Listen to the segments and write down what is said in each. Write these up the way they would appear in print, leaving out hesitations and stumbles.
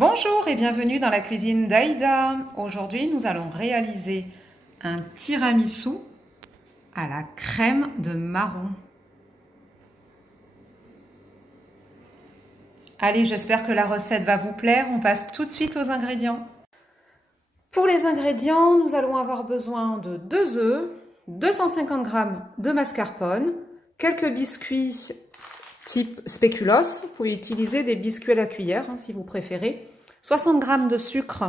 Bonjour et bienvenue dans la cuisine d'Aïda. Aujourd'hui, nous allons réaliser un tiramisu à la crème de marron. Allez, j'espère que la recette va vous plaire. On passe tout de suite aux ingrédients. Pour les ingrédients, nous allons avoir besoin de 2 œufs, 250 g de mascarpone, quelques biscuits type spéculoos. Vous pouvez utiliser des biscuits à la cuillère si vous préférez. 60 g de sucre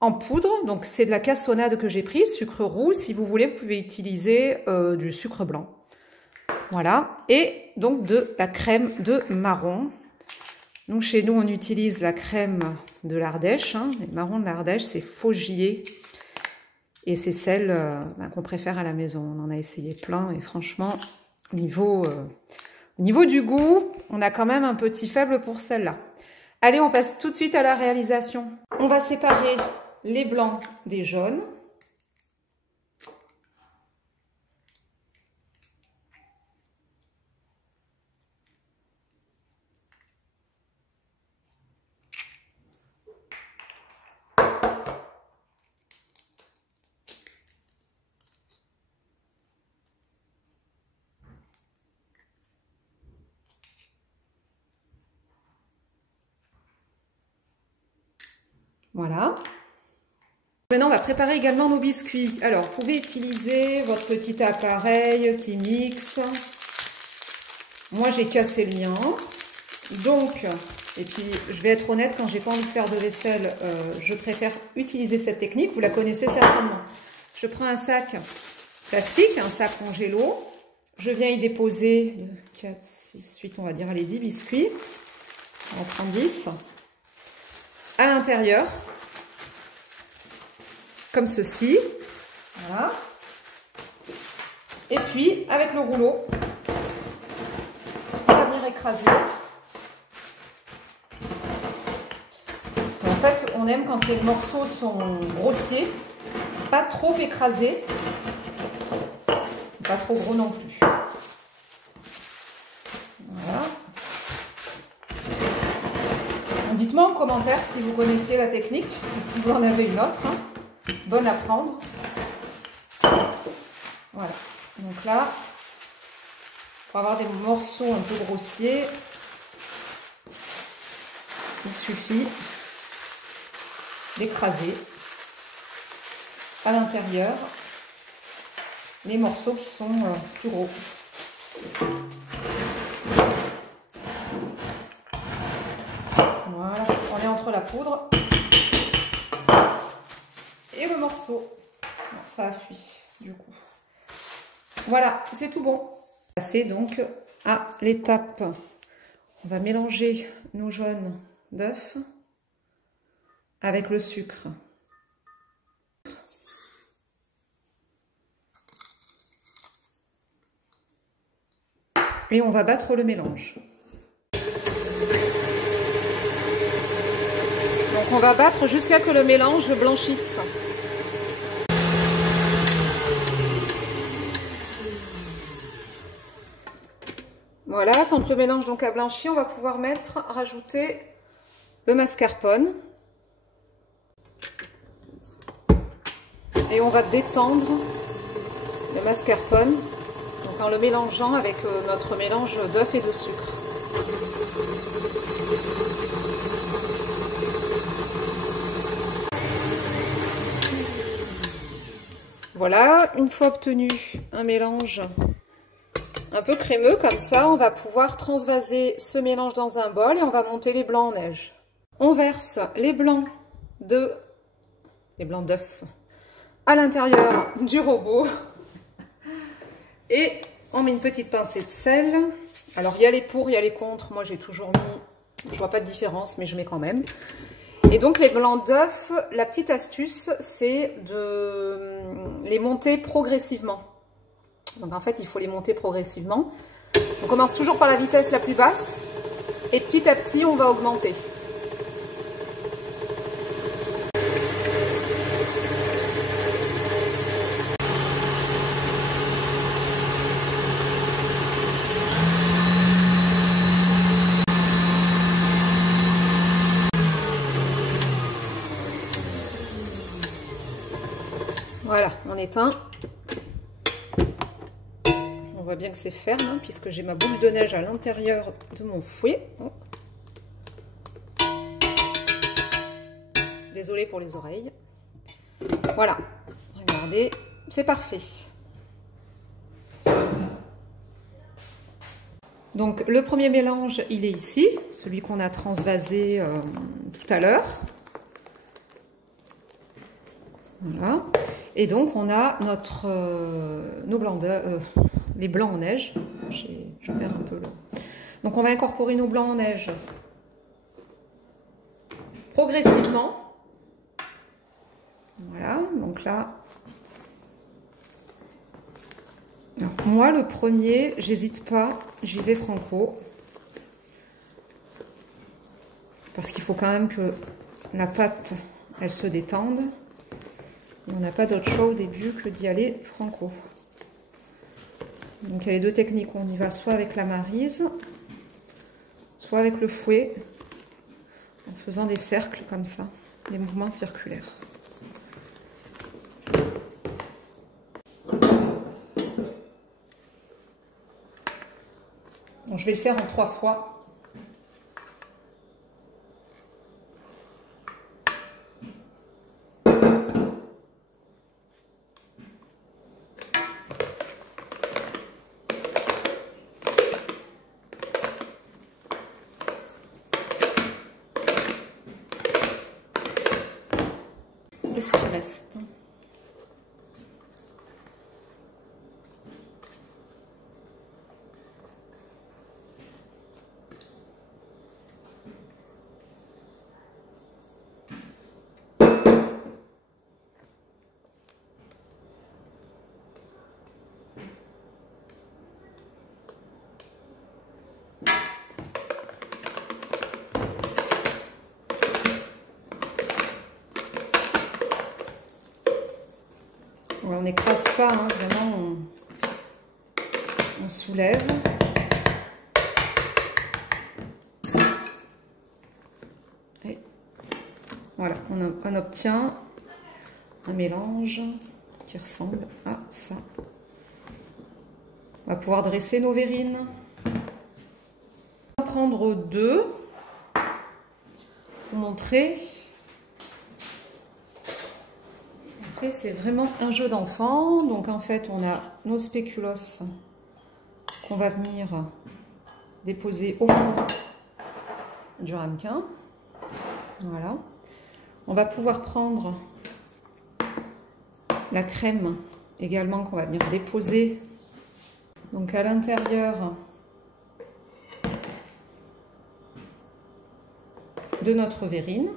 en poudre, donc c'est de la cassonade que j'ai pris, sucre roux. Si vous voulez, vous pouvez utiliser du sucre blanc. Voilà, et donc de la crème de marron. Donc chez nous, on utilise la crème de l'Ardèche. Les marrons de l'Ardèche, c'est Faugier. Et c'est celle qu'on préfère à la maison. On en a essayé plein et franchement, au niveau du goût, on a quand même un petit faible pour celle-là. Allez, on passe tout de suite à la réalisation. On va séparer les blancs des jaunes. Voilà. Maintenant, on va préparer également nos biscuits. Alors, vous pouvez utiliser votre petit appareil qui mixe. Moi, j'ai cassé le mien. Donc, et puis, je vais être honnête, quand j'ai pas envie de faire de vaisselle, je préfère utiliser cette technique. Vous la connaissez certainement. Je prends un sac plastique, un sac congélo. Je viens y déposer 4, 6, 8, on va dire, allez, 10 biscuits. On va prendre 10. À l'intérieur, comme ceci, voilà. Et puis avec le rouleau, on va venir écraser. Parce qu'en fait, on aime quand les morceaux sont grossiers, pas trop écrasés, pas trop gros non plus. Voilà. Dites-moi en commentaire si vous connaissiez la technique ou si vous en avez une autre. Bonne à prendre. Voilà. Donc là, pour avoir des morceaux un peu grossiers, il suffit d'écraser à l'intérieur les morceaux qui sont plus gros. Voilà, on est entre la poudre et le morceau. Non, ça a fui du coup. Voilà, c'est tout bon. Passer donc à l'étape. On va mélanger nos jaunes d'œufs avec le sucre. Et on va battre le mélange. Donc on va battre jusqu'à ce que le mélange blanchisse. Voilà, quand le mélange donc a blanchi, on va pouvoir rajouter le mascarpone. Et on va détendre le mascarpone donc en le mélangeant avec notre mélange d'œufs et de sucre. Voilà, une fois obtenu un mélange un peu crémeux comme ça, on va pouvoir transvaser ce mélange dans un bol et on va monter les blancs en neige. On verse les blancs d'œufs à l'intérieur du robot et on met une petite pincée de sel. Alors il y a les pour, il y a les contre. Moi j'ai toujours mis, je vois pas de différence, mais je mets quand même. Et donc les blancs d'œufs, la petite astuce, c'est de les monter progressivement. Donc en fait, il faut les monter progressivement. On commence toujours par la vitesse la plus basse et petit à petit, on va augmenter. Voilà, on éteint. On voit bien que c'est ferme, hein, puisque j'ai ma boule de neige à l'intérieur de mon fouet. Oh. Désolée pour les oreilles. Voilà, regardez, c'est parfait. Donc le premier mélange, il est ici, celui qu'on a transvasé tout à l'heure. Voilà. Et donc on a nos blancs les blancs en neige. Je perds un peu là. Donc on va incorporer nos blancs en neige progressivement. Voilà, donc là. Alors, moi le premier, j'hésite pas, j'y vais franco. Parce qu'il faut quand même que la pâte, elle se détende. Et on n'a pas d'autre choix au début que d'y aller franco. Donc il y a les deux techniques, on y va soit avec la maryse, soit avec le fouet, en faisant des cercles comme ça, des mouvements circulaires. Donc, je vais le faire en 3 fois. Qu'est-ce qu'il reste ? On n'écrase pas, hein, vraiment, on soulève. Et voilà, on obtient un mélange qui ressemble à ça. On va pouvoir dresser nos verrines. On va prendre 2 pour montrer. C'est vraiment un jeu d'enfant. Donc en fait on a nos spéculoos qu'on va venir déposer au fond du ramequin. Voilà. On va pouvoir prendre la crème également qu'on va venir déposer donc à l'intérieur de notre verrine.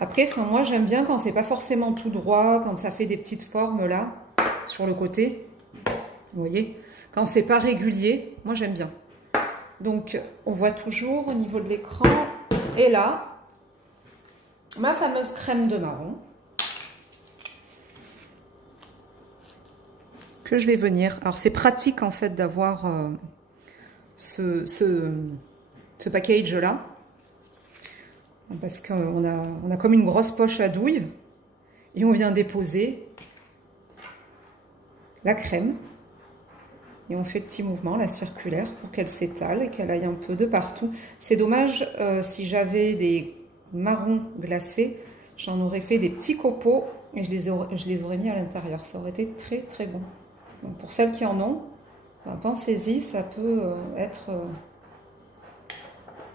Après, moi j'aime bien quand c'est pas forcément tout droit, quand ça fait des petites formes là, sur le côté. Vous voyez, quand c'est pas régulier, moi j'aime bien. Donc on voit toujours au niveau de l'écran, et là, ma fameuse crème de marron, que je vais venir. Alors c'est pratique en fait d'avoir ce package là. Parce qu'on a comme une grosse poche à douille et on vient déposer la crème et on fait le petit mouvement, la circulaire, pour qu'elle s'étale et qu'elle aille un peu de partout. C'est dommage, si j'avais des marrons glacés, j'en aurais fait des petits copeaux et je les aurais mis à l'intérieur. Ça aurait été très très bon. Donc pour celles qui en ont, ben, pensez-y, ça peut être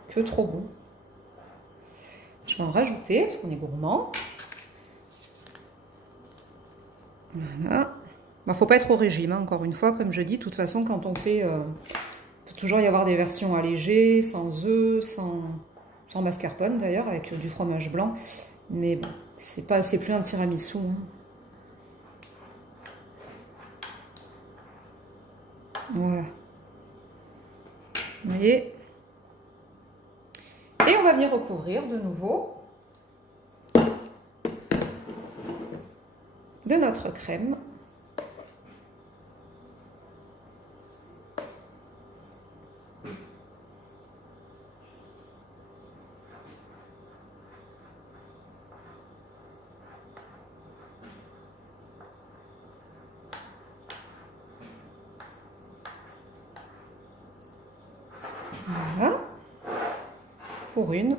que trop bon. Je vais en rajouter parce qu'on est gourmand. Voilà. Il ne faut pas être au régime, hein, encore une fois, comme je dis. De toute façon, quand on fait... il peut toujours y avoir des versions allégées, sans œufs, sans mascarpone d'ailleurs, avec du fromage blanc. Mais bon, c'est plus un tiramisu. Hein. Voilà. Vous voyez ? Et on va venir recouvrir de nouveau. de notre crème. Voilà, pour une.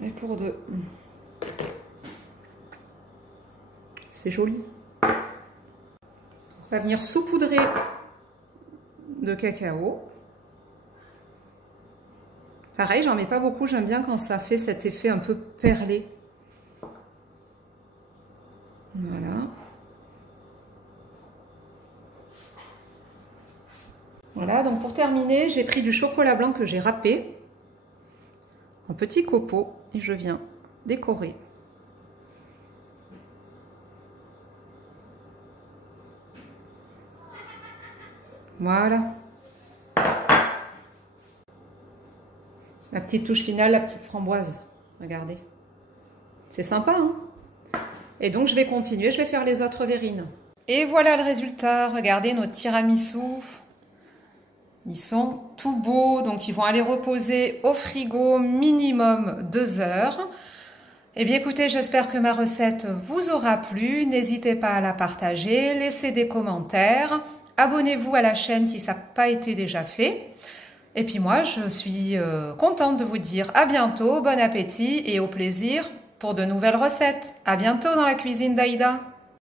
Et pour deux. C'est joli. On va venir saupoudrer de cacao. Pareil, j'en mets pas beaucoup, j'aime bien quand ça fait cet effet un peu perlé. Voilà. Voilà, donc pour terminer, j'ai pris du chocolat blanc que j'ai râpé en petits copeaux et je viens décorer. Voilà. La petite touche finale, la petite framboise. Regardez. C'est sympa, hein? Et donc, je vais continuer. Je vais faire les autres verrines. Et voilà le résultat. Regardez nos tiramisu. Ils sont tout beaux. Donc, ils vont aller reposer au frigo minimum 2 heures. Eh bien, écoutez, j'espère que ma recette vous aura plu. N'hésitez pas à la partager. Laissez des commentaires. Abonnez-vous à la chaîne si ça n'a pas été déjà fait. Et puis moi, je suis contente de vous dire à bientôt, bon appétit et au plaisir pour de nouvelles recettes. À bientôt dans la cuisine d'Aïda.